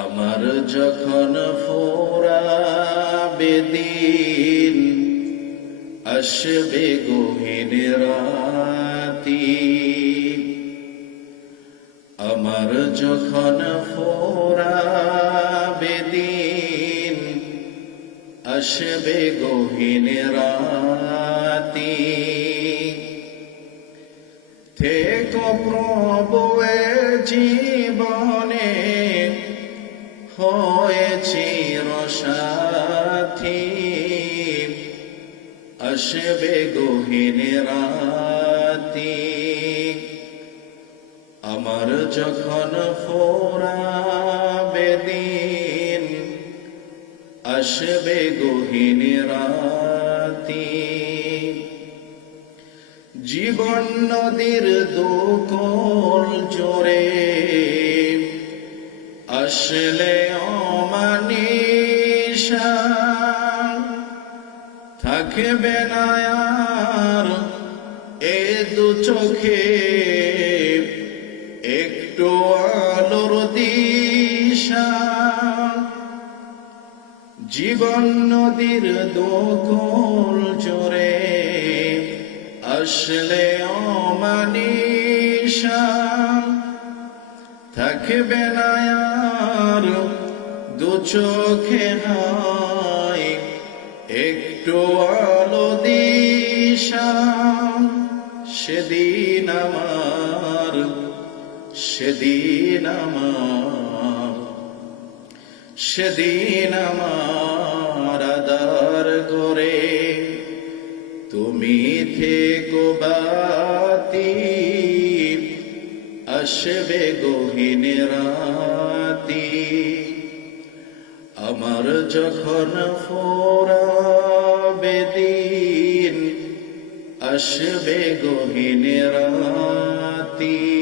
আমার যখন ফোরাবে দিন আসবে গহীন রাতি। আমার যখন ফোরাবে দিন আসবে গহীন রাতি। থেকো প্রভু জীবনে আসবে গহীন রাতি। আমার যখন ফোরাবে দিন, আসবে গহীন রাতি। জীবন নদীর দুকল জোরে আসলে থাকবে না এ দু চোখে একটু আলোর দিশা। জীবন নদীর দোকল জোরে আসলে অমানিসা থাকবে না আর দু চোখে নাই একটু আলো দিশা, সেদিন আমার সেদিন আমার সেদিন আমার আদার করে তুমি থেকো বাতি আসবে গহীন রাতি। আমার যখন ফোরাবে আসবে গহীন রাতি।